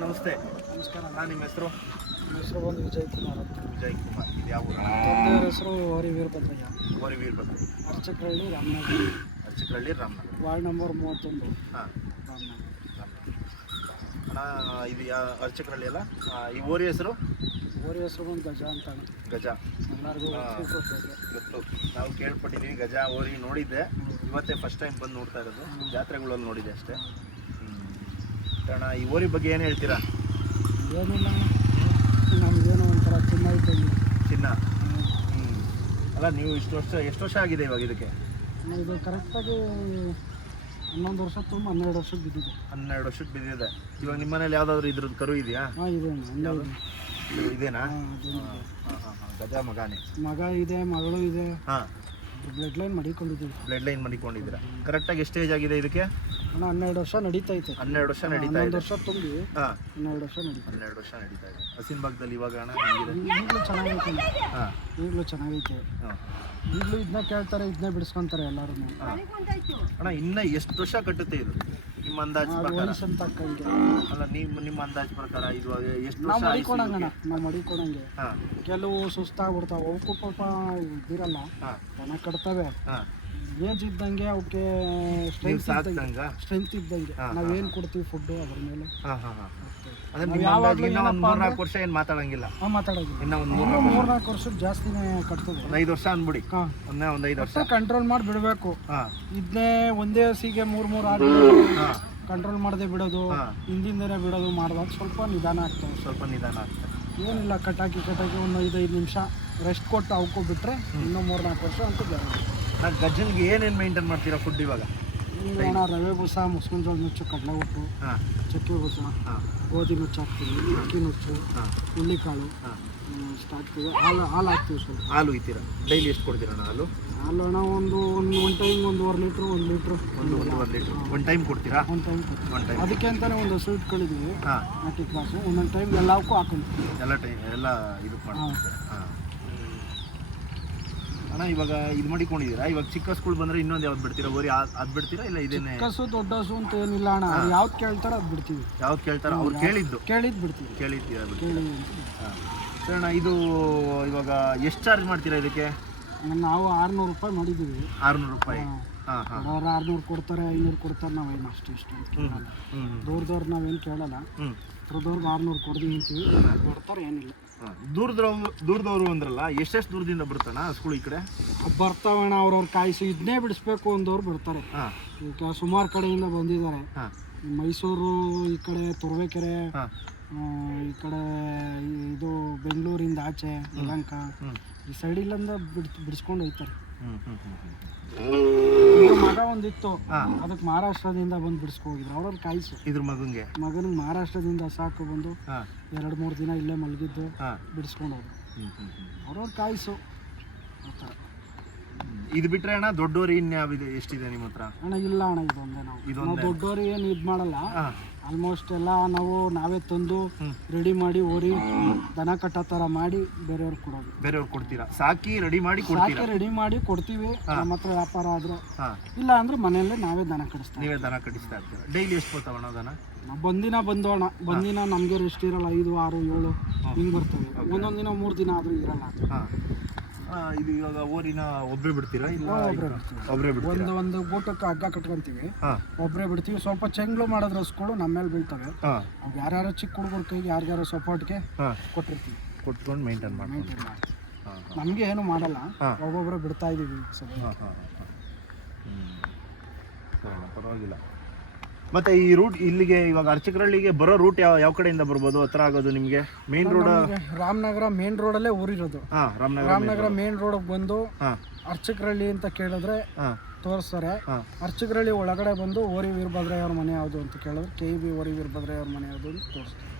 ನಮಸ್ತೆ. ನಮಸ್ಕಾರ. ನಿಮ್ಮ ಹೆಸರು? ನನ್ನ ಹೆಸರು ಬಂದು ವಿಜಯ್ ಕುಮಾರ್ ಅಂತ. ವಿಜಯ್ ಕುಮಾರ್. ಇದು ಯಾವ ಊರು? ತಂದೆಯವ್ರ ಹೆಸರು ಓರಿ ವೀರಭದ್ರಯ್ಯ. ಓರಿ ವೀರಭದ್ರ. ಅರ್ಚಕರಳ್ಳಿ, ರಾಮನಗರ. ಅರ್ಚಕರಳ್ಳಿ, ರಾಮನಗರ. Ward number 31. ಹಾಂ, ರಾಮನಗರ. ಅಣ್ಣ ಇದು ಅರ್ಚಕರಳ್ಳಿ ಅಲ್ಲ. ಈ ಓರಿ ಹೆಸರು? ಓರಿ ಹೆಸರು ಬಂದು ಗಜ ಅಂತ. ಗಜ. ಎಲ್ಲರಿಗೂ ಗೊತ್ತು, ನಾವು ಕೇಳ್ಪಟ್ಟಿದ್ದೀವಿ. ಗಜ ಓರಿ ನೋಡಿದ್ದೆ, ಇವತ್ತೇ ಫಸ್ಟ್ ಟೈಮ್ ಬಂದು ನೋಡ್ತಾ ಇರೋದು. ಜಾತ್ರೆಗಳಲ್ಲಿ ನೋಡಿದ್ದೆ ಅಷ್ಟೇ. ಅಣ್ಣ ಈ ಓರಿ ಬಗ್ಗೆ ಏನು ಹೇಳ್ತೀರಾ? ಏನಿಲ್ಲ, ನಮಗೇನೋ ಒಂಥರ ಚಿನ್ನ ಇದ್ದಂಗೆ. ಚಿನ್ನ. ಅಲ್ಲ, ನೀವು ಎಷ್ಟು ವರ್ಷ ಆಗಿದೆ ಇವಾಗ ಇದಕ್ಕೆ? ಇದು ಕರೆಕ್ಟಾಗಿ 11 ವರ್ಷ ತುಂಬ 12 ವರ್ಷಕ್ಕೆ ಬಿದ್ದಿದೆ. 12 ವರ್ಷಕ್ಕೆ ಬಿದ್ದಿದೆ. ಇವಾಗ ನಿಮ್ಮ ಮನೇಲಿ ಯಾವುದಾದ್ರೂ ಇದ್ರದ್ದು ಕರು ಇದೆಯಾ? ಹಾಂ, ಇದೆ. ಇದೇನಾ? ಗಜ ಮಗಾನೆ. ಮಗ ಇದೆ, ಮಗಳು ಇದೆ. ಹಾಂ, ಬ್ಲಡ್ ಲೈನ್ ಮಡಿಕೊಂಡಿದ್ದೀವಿ. ಬ್ಲಡ್ ಲೈನ್ ಮಾಡಿಕೊಂಡಿದ್ದೀರಾ. ಕರೆಕ್ಟಾಗಿ ಎಷ್ಟು ಏಜ್ ಆಗಿದೆ ಇದಕ್ಕೆ? ಅಣ್ಣ 12 ವರ್ಷ ನಡೀತೈತೆ. 12 ವರ್ಷ ನಡೀತಾ ಇದೆ. 11 ವರ್ಷ ತುಂಬಿ. ಹಾಂ, 12 ವರ್ಷ ನಡೀತಾ. 12 ವರ್ಷ ನಡೀತಾ ಇದೆ. ಹಸಿನ ಭಾಗದಲ್ಲಿ ಇವಾಗ ಅಣ್ಣ ಈಗಲೂ ಚೆನ್ನಾಗೈತೆ. ಹಾಂ, ಈಗಲೂ ಚೆನ್ನಾಗೈತೆ. ಹಾಂ. ಈಗಲೂ ಇದನ್ನ ಕೇಳ್ತಾರೆ, ಇದನ್ನೇ ಬಿಡಿಸ್ಕೊಂತಾರೆ ಎಲ್ಲರೂ. ಅಣ್ಣ ಇನ್ನು ಎಷ್ಟು ವರ್ಷ ಕಟ್ಟುತ್ತೆ ಇದು ನಿಮ್ಮ ಅಂದಾಜು ಪ್ರಕಾರ? ವಯಸ್ಸು ಅಂತ ಅಕ್ಕಂಗೆ. ಅಲ್ಲ, ನಿಮ್ಮ ಅಂದಾಜು ಪ್ರಕಾರ ಇದು ಎಷ್ಟು ನಾವು ವರ್ಷ? ಮಡಿಕೊಡಂಗಣ, ನಾವು ಮಡಿಕೊಡಂಗೆ. ಹಾಂ, ಕೆಲವು ಸುಸ್ತಾಗ್ಬಿಡ್ತಾವೆ, ಅವಕ್ಕೂ ಪಾಪ ಇದಿರಲ್ಲ, ಹಾಂ, ದನ ಕಟ್ತವೆ. ಹಾಂ. ಏಜ್ ಇದ್ದಂಗೆ ಅವಕ್ಕೆ ನೀವು ಸ್ಟ್ರೆಂತ್ ಸಾಕ್ದಂಗ? ಇದ್ದಂಗೆ ಹಾಂ, ನಾವೇನು ಕೊಡ್ತೀವಿ ಫುಡ್ಡು ಅದ್ರ ಮೇಲೆ. ಹಾಂ, ಹಾಂ, ಹಾಂ. ಅಂದ್ರೆ ನಾವು ನಿಮ್ಮ ಯಾವಾಗಲೂ ಇನ್ನೂ ಒಂದು ಏನಪ್ಪ 3-4 ವರ್ಷ ಏನು ಮಾತಾಡಂಗಿಲ್ಲ? ಮಾತಾಡೋದು. ಇನ್ನೂ ಒಂದು ಇನ್ನೂ 3-4 3-4 ವರ್ಷಕ್ಕೆ ಜಾಸ್ತಿನೇ ಕಟ್ತದೆ. ಒಂದು 5 ವರ್ಷ ಅಂದ್ಬಿಡಿ. ಹಾಂ, ಒಂದು 5 ವರ್ಷ ಕಂಟ್ರೋಲ್ ಮಾಡಿ ಬಿಡಬೇಕು. ಹಾಂ, ಇದನ್ನೇ ಒಂದೇ ಹಸಿಗೆ 3 ಆಗಿ ಹಾಂ, ಕಂಟ್ರೋಲ್ ಮಾಡದೆ ಬಿಡೋದು, ಹಾಂ. ಹಿಂದಿಂದನೇ ಬಿಡೋದು ಮಾಡಿದಾಗ ಸ್ವಲ್ಪ ನಿಧಾನ ಆಗ್ತವೆ. ಸ್ವಲ್ಪ ನಿಧಾನ ಆಗ್ತದೆ. ಏನಿಲ್ಲ, ಕಟಾಕಿ ಒಂದು 5 ನಿಮಿಷ ರೆಸ್ಟ್ ಕೊಟ್ಟು ಅವಕ್ಕೂ ಬಿಟ್ಟರೆ ಇನ್ನೂ 3-4 ವರ್ಷ ಅಂತೂ ಬೇರೆ. ನಾನು ಗಜ್ಜನ್ಗೆ ಏನೇನು ಮೇಂಟೈನ್ ಮಾಡ್ತೀರಾ ಫುಡ್ ಇವಾಗ? ಈಗ ರವೆ ಬೂಸ, ಮುಸ್ಕಿನ ಜೋಳ ನುಚ್ಚು, ಕಡಲೆ ಒಟ್ಟು, ಹಾಂ, ಚಕ್ಕೆ ಬೂಸ, ಹಾಂ, ಗೋಧಿ ನುಚ್ಚು ಹಾಕ್ತೀವಿ, ಅಕ್ಕಿ ನುಚ್ಚು, ಹಾಂ, ಹುಳ್ಳಿಕಾಳು ಹಾಂ. ಇಷ್ಟು ಹಾಕ್ತೀವಿ. ಹಾಲು ಹಾಕ್ತೀವಿ ಸ್ವಲ್ಪ. ಹಾಲು ಇತ್ತೀರಾ? ಡೈಲಿ ಎಷ್ಟು ಕೊಡ್ತೀರಣ್ಣ ಹಾಲು? ಹಾಲು ಅಣ್ಣ ಒಂದು ಟೈಮ್ 1.5 ಲೀಟ್ರು, 1 ಲೀಟ್ರು, 1.5 ಲೀಟ್ರ್ ಒಂದು ಟೈಮ್ ಕೊಡ್ತೀರಾ? ಒಂದು ಟೈಮ್. ಒಂದು ಟೈಮ್. ಅದಕ್ಕೆ ಅಂತಲೇ ಒಂದು ಹಸು ಇಟ್ಕೊಂಡಿದ್ದೀವಿ, ಹಾಂ, ನಾಟಿ ಕ್ರಾಸು. ಒಂದೊಂದು ಟೈಮ್ ಎಲ್ಲವಕ್ಕೂ ಹಾಕೊಂತೀವಿ. ಎಲ್ಲ ಇದು ಮಾಡ್ತೀರಾ? ಹಾಂ. ಅಣ್ಣ ಇವಾಗ ಇದು ಮಾಡಿಕೊಂಡಿದ್ದೀರಾ? ಇವಾಗ ಚಿಕ್ಕ ಸ್ಕೂಲ್ ಬಂದರೆ ಇನ್ನೊಂದು ಯಾವ್ದು ಬಿಡ್ತೀರಾ? ಓರಿ ಅದು ಬಿಡ್ತೀರಾ ಇಲ್ಲ ಇದೇನೆ? ಕಸು ದೊಡ್ಡ ಹಸು ಅಂತ ಏನಿಲ್ಲ ಅಣ್ಣ, ಯಾವ್ದು ಕೇಳ್ತಾರೋ ಅದು ಬಿಡ್ತೀವಿ. ಯಾವ್ದು ಕೇಳ್ತಾರೋ ಅವ್ರು ಕೇಳಿದ್ದು ಬಿಡ್ತೀವಿ. ಕೇಳಿದ್ದೀರಾ? ಕೇಳಿ. ಹಾಂ. ಸರ್ ಅಣ್ಣ, ಇದು ಇವಾಗ ಎಷ್ಟು ಚಾರ್ಜ್ ಮಾಡ್ತೀರಾ ಇದಕ್ಕೆ? ನಾವು 600 ರೂಪಾಯಿ ಮಾಡಿದ್ದೀವಿ. 600 ರೂಪಾಯಿ. ಹಾಂ, ಹಾಂ. ಅವ್ರು 600 ಕೊಡ್ತಾರೆ, 500 ಕೊಡ್ತಾರೆ, ನಾವೇನು ಇಷ್ಟು ಕೇಳಲ್ಲ. ದೂರದವ್ರು ನಾವೇನು ಕೇಳಲ್ಲ. ದೂರದವ್ರಿಗೆ 600 ಕೊಡ್ತೀವಿ ಅಂತೀವಿ, ಕೊಡ್ತಾರೆ, ಏನಿಲ್ಲ. ದೂರದವರು ಅಂದ್ರಲ್ಲ, ಎಷ್ಟೆಷ್ಟು ದೂರದಿಂದ ಬರ್ತಾನ ಸ್ಕೂಲ್ ಈ ಕಡೆ? ಬರ್ತಾವಣ್ಣ, ಅವ್ರವ್ರ ಕಾಯಿಸಿ ಇದನ್ನೇ ಬಿಡಿಸ್ಬೇಕು ಅಂದವ್ರು ಬರ್ತಾರೆ. ಹಾಂ, ಈಗ ಸುಮಾರು ಕಡೆಯಿಂದ ಬಂದಿದ್ದಾರೆ. ಹಾಂ, ಮೈಸೂರು, ಈ ಕಡೆ ತುರುವೇಕೆರೆ, ಹಾಂ, ಈ ಕಡೆ ಇದು ಬೆಂಗಳೂರಿಂದ ಆಚೆ ಯಲಹಂಕ, ಈ ಸೈಡಿಲ್ಲಂದ ಬಿಡಿಸ್ಕೊಂಡು ಹೋಗ್ತಾರೆ. ಮಗ ಒಂದಿತ್ತು, ಅದಕ್ಕೆ ಮಹಾರಾಷ್ಟ್ರದಿಂದ ಬಂದು ಬಿಡಿಸ್ಕೊ ಹೋಗಿದ್ರು. ಅವ್ರವ್ರ ಕಾಯಿಸು ಇದ್ರ ಮಗನಿಗೆ ಮಹಾರಾಷ್ಟ್ರದಿಂದ ಸಾಕು ಬಂದು 2-3 ದಿನ ಇಲ್ಲೇ ಮಲಗಿದ್ದು ಬಿಡಿಸ್ಕೊಂಡು ಹೋದ್ರು. ಅವ್ರವ್ರ ಕಾಯಿಸು ಆ ಥರ. ಇದು ಬಿಟ್ರೆ ಅಣ್ಣ ದೊಡ್ಡೋರಿ ಇನ್ಯಾವಿದೆ? ಎಷ್ಟಿದೆ ನಿಮ್ಮ ಹತ್ರ? ಅಣ್ಣ ಇಲ್ಲ ಅಣ್ಣ, ಇದೊಂದೇ. ನಾವು ದೊಡ್ಡೋರಿ ಏನು ಇದು ಮಾಡಲ್ಲ. ಆಲ್ಮೋಸ್ಟ್ ಎಲ್ಲ ನಾವೇ ತಂದು ರೆಡಿ ಮಾಡಿ ಓರಿ ದನ ಕಟ್ಟೋ ಥರ ಮಾಡಿ ಬೇರೆಯವ್ರಿಗೆ ಕೊಡೋದು. ಬೇರೆಯವ್ರಿಗೆ ಕೊಡ್ತೀರಾ? ಸಾಕಿ ರೆಡಿ ಮಾಡಿ ಕೊಡ್ತೀವಿ. ನಮ್ಮ ಹತ್ರ ವ್ಯಾಪಾರ ಆದ್ರೆ, ಇಲ್ಲ ಅಂದ್ರೆ ಮನೆಯಲ್ಲೇ ನಾವೇ ದನ ಕಟ್ಟಿಸ್ತೀವಿ. ನೀವೇ ದನ ಕಟ್ಟಿಸ್ತಾ ಇರ್ತೀರಾ? ಡೈಲಿ ಎಷ್ಟು ಬರ್ತಾವಣ್ಣ ದನ? ನಾವು ಬಂದಿನ ನಮಗೆ ರೆಸ್ಟ್ ಇರಲ್ಲ. 5, 6, 7 ಹಿಂಗೆ ಬರ್ತವೆ. ಒಂದೊಂದು ದಿನ 3 ದಿನ ಆದರೂ ಇರಲ್ಲ. ಇದು ಇವಾಗ ಓರಿನ ಒಬ್ಬರೇ ಬಿಡ್ತೀರಾ? ಇಲ್ಲ ಒಬ್ಬರೇ ಬಿಡ್ತೀರಾ? ಒಂದು ಊಟಕ್ಕೆ ಹಗ್ಗ ಕಟ್ಕೊಂತೀವಿ, ಒಬ್ಬರೇ ಬಿಡ್ತೀವಿ. ಸ್ವಲ್ಪ ಚೆಂಗ್ಳು ಮಾಡೋದ್ರ ಹಸುಗಳು ನಮ್ಮ ಮೇಲೆ ಬೀಳ್ತವೆ. ಯಾರ್ಯಾರು ಚಿಕ್ಕ ಹುಡುಗರ ಕೈಗೆ ಯಾರ್ಯಾರು ಸಪೋರ್ಟ್ಗೆ ಕೊಟ್ಟಿರ್ತೀವಿ. ಕೊಟ್ಕೊಂಡು ಮೇಂಟೈನ್ ಮಾಡ್ತೀವಿ. ನಮಗೆ ಏನು ಮಾಡಲ್ಲ, ಒಬ್ಬೊಬ್ಬರೇ ಬಿಡ್ತಾ ಇದ್ದೀವಿ. ಪರವಾಗಿಲ್ಲ. ಮತ್ತೆ ಈ ರೂಟ್ ಇಲ್ಲಿಗೆ ಇವಾಗ ಅರ್ಚಕರಳ್ಳಿಗೆ ಬರೋ ರೂಟ್ ಯಾವ ಕಡೆಯಿಂದ ಬರ್ಬೋದು? ಹತ್ರ ಆಗೋದು ನಿಮಗೆ? ಮೇನ್ ರೋಡ್ ರಾಮನಗರ ಮೇನ್ ರೋಡಲ್ಲೇ ಊರಿರೋದು. ರಾಮನಗರ ಮೇನ್ ರೋಡ್ ಬಂದು ಅರ್ಚಕರಳ್ಳಿ ಅಂತ ಕೇಳಿದ್ರೆ ತೋರಿಸ್ತಾರೆ. ಅರ್ಚಕರಳ್ಳಿ ಒಳಗಡೆ ಬಂದು ಓರಿ ವೀರಭದ್ರಯ್ಯ ಅವ್ರ ಮನೆ ಯಾವುದು ಅಂತ ಕೇಳಿದ್ರೆ KEB ಓರಿ ವೀರಭದ್ರಯ್ಯ ಅವ್ರ ಮನೆ ಯಾವುದು ಅಂತ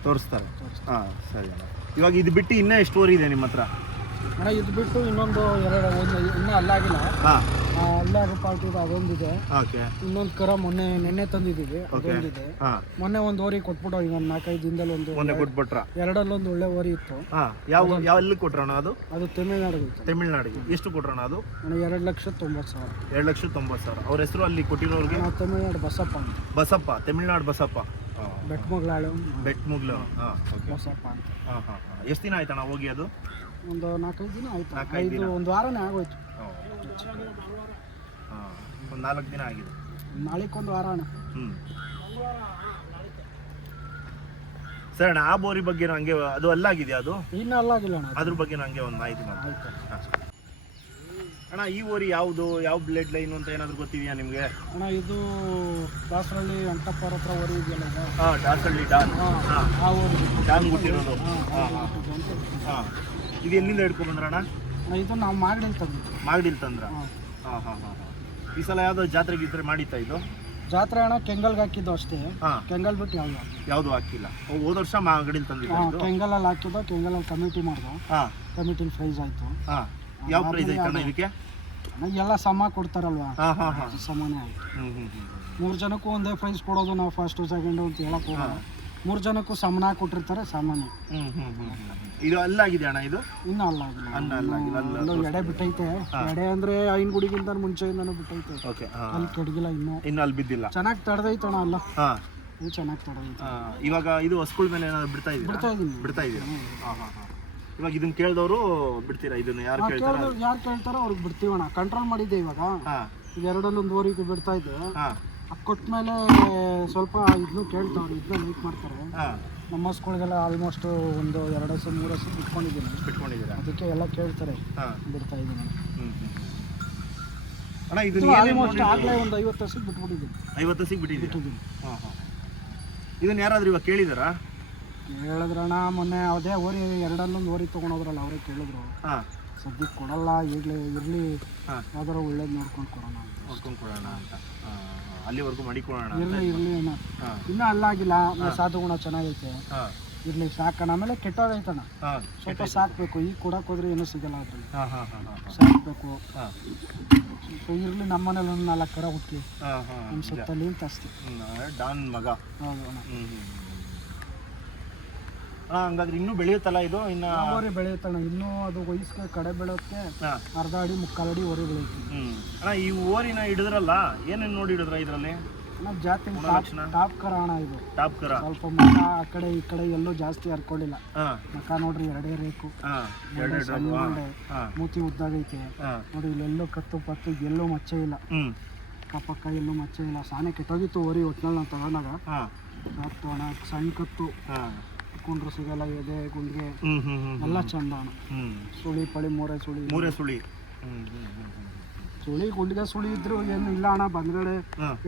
ತೋರಿಸ್ತಾರೆ. ಹಾಂ, ಸರಿ. ಇವಾಗ ಇದು ಬಿಟ್ಟು ಇನ್ನೂ ಎಷ್ಟು ಓರಿ ಇದೆ ನಿಮ್ಮ ಹತ್ರ? ಅಣ್ಣ ಇದು ಬಿಟ್ಟು ಇನ್ನೊಂದು ಇನ್ನೂ ಅಲ್ಲಾಗಿಲ್ಲ. ಅಲ್ಲಾಗ ಪಾರ್ಟಿ ಅದೊಂದಿದೆ. ಇನ್ನೊಂದು ಕರ ನೆನ್ನೆ ತಂದಿದ್ದೀವಿ, ಅದೊಂದಿದೆ. ಮೊನ್ನೆ ಒಂದು ಓರಿ ಕೊಟ್ಬಿಟ್ಟು ಈಗ ಒಂದು 4-5 ದಿನದಲ್ಲಿ ಒಂದು ಕೊಟ್ಬಿಟ್ರ. ಎರಡಲ್ಲೊಂದು ಒಳ್ಳೆ ಓರಿ ಇತ್ತು. ಎಲ್ಲಿ ಕೊಟ್ರಣ? ಅದು ತಮಿಳ್ನಾಡಿಗೆ. ಎಷ್ಟು ಕೊಟ್ರಣ ಅದು? 2,90,000. 2,90,000. ಅವ್ರ ಹೆಸರು ಅಲ್ಲಿ ಕೊಟ್ಟಿರೋರಿಗೆ? ತಮಿಳ್ನಾಡು ಬಸಪ್ಪ. ತಮಿಳ್ನಾಡು ಬಸಪ್ಪ. ಬೆಟ್ಮಗ್ಲಾಳು ಬೆಟ್ಮುಗ್ಲು. ಹಾಂ ಓಕೆ. ಹೊಸಪ್ಪ ಅಂತ. ಹಾಂ ಹಾಂ ಹಾಂ. ಎಷ್ಟು ದಿನ ಆಯ್ತಣ್ಣ ಹೋಗಿ ಅದು? ಒಂದು 4-5 ದಿನ ಆಯ್ತು. 4-5 ದಿನ. ಒಂದು ವಾರನೇ ಆಗೋಯ್ತು. ಹಾಂ, ಒಂದು 4 ದಿನ ಆಗಿದೆ. ನಾಳೆಗೊಂದು ವಾರ ಅಣ್ಣ. ಸರ್ ಅಣ್ಣ, ಆ ಬೋರಿ ಬಗ್ಗೆ ಹಂಗೆ ಅದು ಅಲ್ಲಾಗಿದೆಯಾ? ಅದು ಇನ್ನೂ ಅಲ್ಲಾಗಿಲ್ಲ ಅಣ್ಣ. ಅದ್ರ ಬಗ್ಗೆ ಹಂಗೆ ಒಂದು ಮಾಹಿತಿ ಮಾಡಿ. ಆಯ್ತು ಅಣ್ಣ, ಈ ಓರಿ ಯಾವುದು, ಯಾವ ಬ್ಲಡ್ ಲೈನು ಅಂತ ಏನಾದರೂ ಗೊತ್ತಿದೆಯಾ ನಿಮಗೆ? ಅಣ್ಣ, ಇದು ದಾಸರಳ್ಳಿ ಅಂಟಪ್ಪರ ಹತ್ರ ಓರಿ ಇದೆಯಲ್ಲ ಇದು. ಹಾಂ, ದಾಸರಳ್ಳಿ ಡಾನ್. ಹಾಂ, ಆ ಓರಿ ಡಾನ್ ಹುಟ್ಟಿರೋದು. ಹಾಂ. ಹಾಂ, ಇದು ಎಲ್ಲಿಂದ ಹಿಡ್ಕೊಂಡ್ಬಂದ್ರಣ್ಣ? ಇದು ನಾವು ಮಾಗಡಿಲ್ ತಂದಿದ್ದು. ಮಾಗಡಿಲ್ ತಂದ್ರ? ಹಾಂ ಹಾಂ ಹಾಂ ಹಾಂ. ಈ ಸಲ ಯಾವುದೋ ಜಾತ್ರೆ ಗೀತ್ರೆ ಮಾಡಿತ್ತಾ ಇದು? ಜಾತ್ರೆ ಅಣ್ಣ ಕೆಂಗಲ್ಗೆ ಹಾಕಿದ್ದು ಅಷ್ಟೇ. ಹಾಂ, ಕೆಂಗಲ್ ಬಿಟ್ಟು ಯಾವುದು ಹಾಕಿಲ್ಲ. ಹೋದ ವರ್ಷ ಮಾಗಡಿಲ್ ತಂದಿದ್ದು. ಹಾಂ, ಕೆಂಗಲಲ್ಲಿ ಹಾಕಿದ್ದು. ಕೆಂಗಲಲ್ಲಿ ಕಮಿಟಿ ಮಾಡ್ದು. ಹಾಂ, ಕಮಿಟಿಲಿ ಪ್ರೈಸ್ ಆಯಿತು. ಹಾಂ. ಯಾವ ಪ್ರೈಸ್ ಐತಣ್ಣ ಇದಕ್ಕೆ? ಎಲ್ಲ ಸಮ ಕೊಡ್ತಾರಲ್ವಾ, ಹಾಂ ಹಾಂ ಹಾಂ. ಸಮಾನೇ ಆಯಿತು. 3 ಹ್ಞೂ ಜನಕ್ಕೂ ಒಂದೇ ಪ್ರೈಸ್ ಕೊಡೋದು ನಾವು, ಫಸ್ಟು ಸೆಕೆಂಡು ಅಂತ ಹೇಳಕ್ ಹೋಗೋಣ. 3 ಜನಕ್ಕೂ ಸಮನ ಕೊಟ್ಟಿರ್ತಾರೆ, ಸಾಮಾನ್ಯ. ಇದು ಅಲ್ಲಾಗಿದೆ ಅಣ್ಣ? ಇದು ಇನ್ನೂ ಅಲ್ಲಾಗಿಲ್ಲ. ಅಲ್ಲಾಗಿಲ್ಲ. ಎಡೆ ಬಿಟ್ಟೈತೆ. ಎಡೆ ಅಂದ್ರೆ ಐನಗುಡಿಗಿಂತ ಮುಂಚೆಯಿಂದನೂ ಬಿಟ್ಟೈತೆ. ಓಕೆ. ಅಲ್ಲಿ ಕೆಡಗಿಲ್ಲ ಇನ್ನು ಅಲ್ಲಿ ಬಿದ್ದಿಲ್ಲ. ಚೆನ್ನಾಗಿ ತಡೆದೈತಣ ಅಲ್ಲ. ಹಾಂ, ಇದು ಚೆನ್ನಾಗಿ ತಡೆದೈತೆ. ಇವಾಗ ಇದು ಹೊಸ್ಕುಳ ಮೇಲೆ ಏನಾದ್ರು ಬಿಡ್ತಾ ಇದ್ದೀನಿ. ಇದ್ದೀರಾ? ಹಾಂ ಹಾಂ ಹಾಂ. ಇವಾಗ ಇದನ್ನ ಕೇಳಿದವರು ಬಿಡ್ತೀರಾ? ಇದನ್ನ ಯಾರು ಕೇಳ್ತಾರೆ? ಯಾರು ಕೇಳ್ತಾರೋ ಅವ್ರಿಗೆ ಬಿಡ್ತೀವಣ್ಣ. ಕಂಟ್ರೋಲ್ ಮಾಡಿದ್ದೆ ಇವಾಗ. ಹಾಂ, ಈಗ 2 ಓರಿಗೆ ಬಿಡ್ತಾ ಇದ್ದೆ. ಹಾಂ, ಕೊಟ್ಮೇಲೆ ಸ್ವಲ್ಪ ಇದನ್ನು ಕೇಳ್ತಾವ್ರು, ಇದನ್ನ ಮೀಟ್ ಮಾಡ್ತಾರೆ. ಹಾಂ. ನಮ್ಮ ಹಸ್ಗಳಿಗೆಲ್ಲ ಆಲ್ಮೋಸ್ಟ್ ಒಂದು 2 ಹಸು 3 ಹಸು ಬಿಟ್ಕೊಂಡಿದ್ದೀರಾ? ಅದಕ್ಕೆ ಎಲ್ಲ ಕೇಳ್ತಾರೆ. ಹಾಂ, ಬಿಡ್ತಾ ಇದ್ದೀನಿ ಅಣ್ಣ. ಇದು ಆಲ್ಮೋಸ್ಟ್ ಆಗಲೇ ಒಂದು 50 ಹಸು ಬಿಟ್ಬಿಟ್ಟಿದ್ದೀನಿ. 50 ಹಸಿಗೆ ಬಿಟ್ಟಿದ್ದೀನಿ. ಹಾಂ ಹಾಂ. ಇದನ್ನ ಯಾರಾದ್ರೂ ಇವಾಗ ಕೇಳಿದಾರಾ? ಹೇಳಿದ್ರಣ್ಣ ಮೊನ್ನೆ ಅದೇ ಓರಿ 2 ಓರಿ ತೊಗೊಂಡೋದ್ರಲ್ಲ, ಅವರೇ ಕೇಳಿದ್ರು. ಹಾಂ, ಸದ್ಯಕ್ಕೆ ಕೊಡಲ್ಲ, ಈಗಲೇ ಇರಲಿ, ಹಾಂ, ಯಾವ್ದಾರು ಒಳ್ಳೇದು ನೋಡ್ಕೊಂಡು ಕೊಡೋಣ ಅಂತ. ನೋಡ್ಕೊಂಡು ಕೊಡೋಣ ಅಂತ. ಅಲ್ಲಿವರೆಗೂ ಮಡಿಕೊಳ್ಳೋಣ. ಇರಲಿ ಅಣ್ಣ. ಹಾಂ, ಇನ್ನೂ ಅಲ್ಲಾಗಿಲ್ಲ. ಸಾಧು ಗುಣ ಚೆನ್ನಾಗೈತೆ. ಹಾಂ, ಇರಲಿ ಸಾಕಣ. ಆಮೇಲೆ ಕೆಟ್ಟೋಗೈತಣ್ಣ, ಹಾಂ. ಸ್ವಲ್ಪ ಸಾಕಬೇಕು. ಈಗ ಕೊಡಕ್ಕೆ ಹೋದ್ರೆ ಏನೂ ಸಿಗಲ್ಲ ಅದ್ರಲ್ಲಿ. ಹಾಂ ಹಾಂ ಹಾಂ ಹಾಂ. ಸಾಕಬೇಕು. ಹಾಂ, ಸ್ವಲ್ಪ ಇರಲಿ. ನಮ್ಮ ಮನೇಲಿ ಒಂದು 4 ಕರ ಹುಟ್ಟಿ ಹಾಂ ಹಾಂ. ನಮ್ಮ ಸುತ್ತಲ್ಲಿ ಅಂತ ಅಷ್ಟೇ. ಡಾನ್ ಮಗ. ಹೌದು ಅಣ್ಣ. ಹಂಗಾದ್ರೆ ಇನ್ನೂ ಬೆಳೆಯುತ್ತಲ್ಲ ಇದು? ಇನ್ನು ಓರಿ ಬೆಳೆಯುತ್ತಣ್ಣ. ಇನ್ನೂ ಅದು ವಯಸ್ಸಿಗೆ ಕಡೆ ಬೆಳೆಯೋಕ್ಕೆ ಅರ್ಧ ಅಡಿ 3/4 ಅಡಿ ಓರಿ ಬೆಳೆಯುತ್ತೆ. ಅಣ್ಣ, ಈ ಓರಿನ ಹಿಡಿದ್ರಲ್ಲ, ಏನೇನು ನೋಡಿ ಹಿಡಿದ್ರ ಇದರಲ್ಲಿ? ನಾವು ಜಾತಿ ಟಾಪ್ ಕರ ಅಣ್ಣ. ಇದು ಟಾಪ್ ಕರ. ಸ್ವಲ್ಪ ಮಕ ಆ ಕಡೆ ಈ ಕಡೆ ಎಲ್ಲೂ ಜಾಸ್ತಿ ಹರ್ಕೊಳ್ಳಿಲ್ಲ. ಮಕ ನೋಡ್ರಿ 2 ರೇಕು, ಮೂತಿ ಉದ್ದಾಗೈತೆ ನೋಡಿ. ಇಲ್ಲೆಲ್ಲೂ ಕತ್ತು ಪತ್ತು ಎಲ್ಲೂ ಮಚ್ಚೆ ಇಲ್ಲ. ಕಪ್ಪಕ್ಕ ಎಲ್ಲೂ ಮಚ್ಚೆ ಇಲ್ಲ. ಸಾನೆ ಕೆಟ್ಟೋಗಿತ್ತು ಓರಿ ಒಟ್ಟಿನಲ್ಲಿ ನಾನು ತಗೊಂಡಾಗ. ಕತ್ತು ಅಣ್ಣ, ಸಣ್ಣ ಕತ್ತು, ಕುಂಡ್ರು ಸಿಗಲ್ಲ, ಎದೆ ಗುಂಡಿಗೆ ಎಲ್ಲ ಚಂದ ಅಣ್ಣ. ಸುಳಿ ಪಳಿ ಮೂರೇ ಸುಳಿ ಗುಂಡಿಗೆ ಸುಳಿ ಇದ್ರು ಏನು ಇಲ್ಲ ಅಣ್ಣ. ಬಲಗಡೆ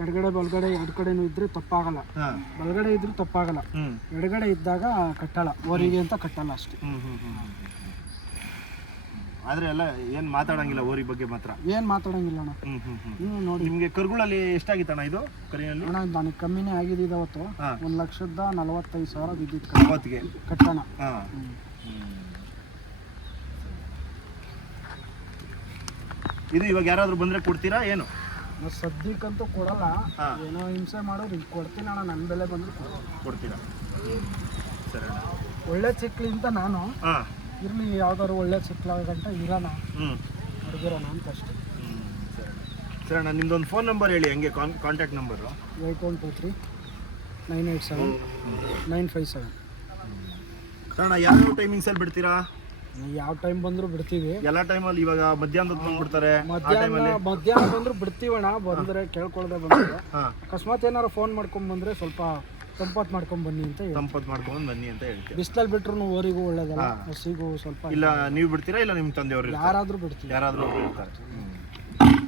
ಎಡಗಡೆ ಬಲಗಡೆ 2 ಕಡೆನೂ ಇದ್ರೆ ತಪ್ಪಾಗಲ್ಲ. ಬಲಗಡೆ ಇದ್ರು ತಪ್ಪಾಗಲ್ಲ. ಎಡಗಡೆ ಇದ್ದಾಗ ಕಟ್ಟಲ್ಲ, ಓರಿಗೆ ಅಂತ ಕಟ್ಟಲ್ಲ ಅಷ್ಟೇ. ಆದ್ರೆ ಎಲ್ಲ ಏನು ಮಾತಾಡಂಗಿಲ್ಲ ಓರಿ ಬಗ್ಗೆ ಮಾತ್ರ? ಏನು ಮಾತಾಡಂಗಿಲ್ಲ ಅಣ್ಣ. ನೋಡಿ, ನಿಮಗೆ ಕರುಗಳಲ್ಲಿ ಎಷ್ಟಾಗಿತ್ತಣ್ಣ ಇದು ಕರಿಯಲ್ಲಿ? ಅಣ್ಣ ನನಗೆ ಕಮ್ಮಿನೇ ಆಗಿದೆ ಇವತ್ತು. 1,45,000 ಬಿದ್ದಿತ್ತು ಅವತ್ತಿಗೆ ಕಟ್ಟೋಣ. ಇದು ಇವಾಗ ಯಾರಾದ್ರೂ ಬಂದ್ರೆ ಕೊಡ್ತೀರಾ ಏನು? ಸದ್ಯಕ್ಕಂತೂ ಕೊಡಲ್ಲ. ಏನೋ ಹಿಂಸೆ ಮಾಡೋರು ಈಗ ಕೊಡ್ತೀನಿ ಅಣ್ಣ. ನನ್ನ ಬೆಲೆ ಬಂದ್ರೆ ಕೊಡ್ತೀರಾ? ಸರಿ ಅಣ್ಣ. ಒಳ್ಳೆ ಚಿಕ್ಲಿ ಅಂತ ನಾನು ಇರಲಿ, ಯಾವ್ದಾದ್ರು ಒಳ್ಳೆ ಚಿಕ್ಲ ಗಂಟ ಇರೋಣ, ಹುಡುಗಿರೋಣ ಅಂತ ಅಷ್ಟೇ. ಸರಿ ಅಣ್ಣ, ನಿಮ್ದೊಂದು ಫೋನ್ ನಂಬರ್ ಹೇಳಿ, ಹಂಗೆ ಕಾಂಟ್ಯಾಕ್ಟ್ ನಂಬರು. 8123 987 957. ಸರ್ ಅಣ್ಣ, ಯಾವ ಟೈಮಿಂಗ್ಸಲ್ಲಿ ಬಿಡ್ತೀರಾ? ಯಾವ ಟೈಮ್ ಬಂದರೂ ಬಿಡ್ತೀವಿ. ಎಲ್ಲ ಟೈಮಲ್ಲಿ? ಇವಾಗ ಮಧ್ಯಾಹ್ನದ ಬಂದ್ಬಿಡ್ತಾರೆ. ಮಧ್ಯಾಹ್ನ ಬಂದರೂ ಬಿಡ್ತೀವಣ್ಣ. ಬಂದರೆ ಕೇಳ್ಕೊಳ್ದೆ ಬಂದರೆ. ಅಕಸ್ಮಾತ್ ಏನಾರು ಫೋನ್ ಮಾಡ್ಕೊಂಡು ಬಂದರೆ ಸ್ವಲ್ಪ ತಂಪತ್ ಮಾಡ್ಕೊಂಡು ಬನ್ನಿ ಅಂತ ಹೇಳಿ. ತಂಪತ್ ಮಾಡ್ಕೊಂಡು ಬನ್ನಿ ಅಂತ ಹೇಳ್ತೀವಿ. ಬಿಸಿಲಲ್ಲಿ ಬಿಟ್ರು ಓರಿಗೂ ಒಳ್ಳೇದಲ್ಲ, ಹಸಿಗೂ ಸ್ವಲ್ಪ. ಇಲ್ಲ ನೀವು ಬಿಡ್ತೀರಾ, ಇಲ್ಲ ನಿಮ್ಮ ತಂದೆಯವರು? ಯಾರಾದರೂ ಬಿಡ್ತೀವಿ. ಯಾರಾದರೂ ಇರ್ತಾರೆ.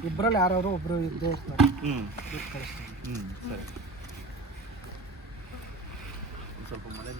ಇಬ್ಬರಲ್ಲಿ ಯಾರಾದರೂ ಒಬ್ಬರು ಇದ್ದೇ ಇರ್ತಾರೆ. ಕಳಿಸ್ತೀವಿ. ಸರಿ. ಸ್ವಲ್ಪ ಮಳೆ